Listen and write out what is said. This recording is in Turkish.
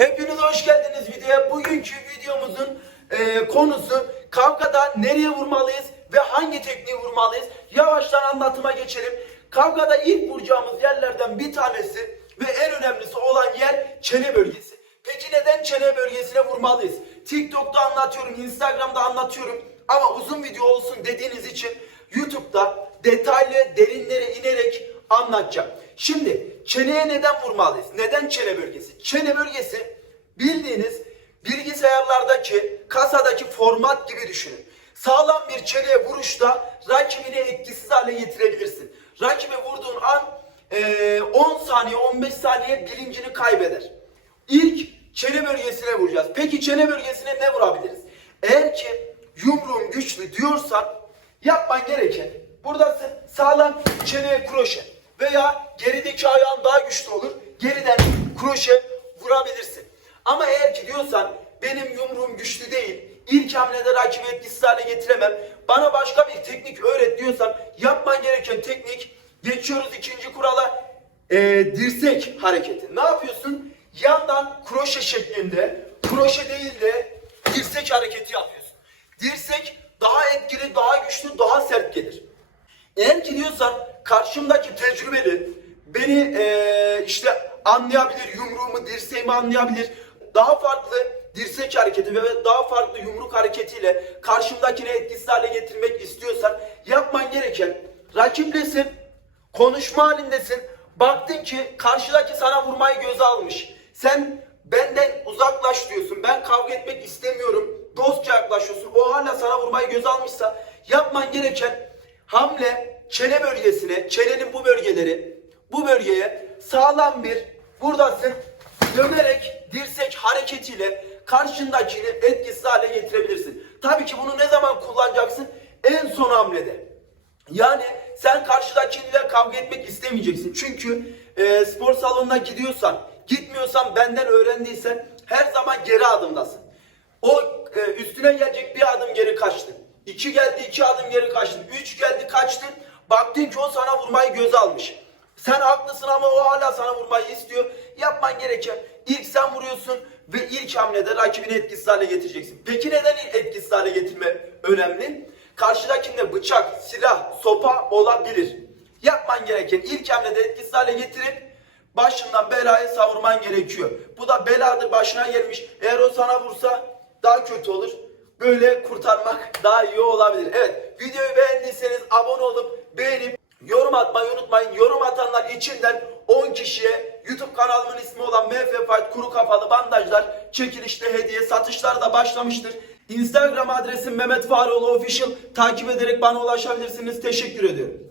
Hepiniz hoş geldiniz videoya. Bugünkü videomuzun e, konusu kavgada nereye vurmalıyız ve hangi tekniği vurmalıyız? Yavaştan anlatıma geçelim. Kavgada ilk vuracağımız yerlerden bir tanesi ve en önemlisi olan yer çene bölgesi. Peki neden çene bölgesine vurmalıyız? TikTok'ta anlatıyorum, Instagram'da anlatıyorum ama uzun video olsun dediğiniz için YouTube'da detaylı derinlere inerek anlatacağım. Şimdi çeneye neden vurmalıyız? Neden çene bölgesi? Çene bölgesi bildiğiniz bilgisayarlardaki kasadaki format gibi düşünün. Sağlam bir çeneye vuruşta rakibini etkisiz hale getirebilirsin. Rakibe vurduğun an eee, 10 saniye 15 saniye bilincini kaybeder. İlk çene bölgesine vuracağız. Peki çene bölgesine ne vurabiliriz? Eğer ki yumruğum güçlü diyorsan yapman gereken buradasın sağlam çeneye kroşe veya gerideki ayağın daha güçlü olur. Geriden kroşe vurabilirsin. Ama eğer ki diyorsan benim yumruğum güçlü değil, ilk hamlede rakibi etkisiz hale getiremem, bana başka bir teknik öğret diyorsan yapman gereken teknik geçiyoruz ikinci kurala e, dirsek hareketi. Ne yapıyorsun? Yandan kroşe şeklinde, kroşe değil de dirsek hareketi yapıyorsun. Dirsek daha etkili, daha güçlü, daha sert gelir. Eğer ki diyorsan karşımdaki tecrübeli beni eee, işte anlayabilir, yumruğumu, dirseğimi anlayabilir. Daha farklı dirsek hareketi ve daha farklı yumruk hareketiyle karşımdakini etkisiz hale getirmek istiyorsan yapman gereken rakiplesin, konuşma halindesin. Baktın ki karşıdaki sana vurmayı göze almış. Sen benden uzaklaş diyorsun. Ben kavga etmek istemiyorum. Dostça yaklaşıyorsun. O hala sana vurmayı göze almışsa yapman gereken hamle çene bölgesine, çenenin bu bölgeleri, bu bölgeye sağlam bir buradasın dönerek dirsek hareketiyle karşındakini etkisiz hale getirebilirsin. Tabii ki bunu ne zaman kullanacaksın? En son hamlede. Yani sen karşıdakiyle kavga etmek istemeyeceksin. Çünkü e, spor salonuna gidiyorsan, gitmiyorsan benden öğrendiysen her zaman geri adımdasın. O e, üstüne gelecek bir adım geri kaçtın. İki geldi iki adım geri kaçtın. Baktın ki o sana vurmayı göze almış. Sen haklısın ama o hala sana vurmayı istiyor. Yapman gereken ilk sen vuruyorsun ve ilk hamlede rakibini etkisiz hale getireceksin. Peki neden etkisiz hale getirme önemli? Karşıdakinde bıçak, silah, sopa olabilir. Yapman gereken ilk hamlede etkisiz hale getirip başından belayı savurman gerekiyor. Bu da beladır başına gelmiş. Eğer o sana vursa daha kötü olur. Böyle kurtarmak daha iyi olabilir. Evet videoyu beğendiyseniz abone olup beğenip yorum atmayı unutmayın. Yorum atanlar içinden 10 kişiye YouTube kanalımın ismi olan MF Fight kuru kafalı bandajlar çekilişte hediye satışlar da başlamıştır. Instagram adresim Mehmet Faroğlu Official takip ederek bana ulaşabilirsiniz. Teşekkür ediyorum.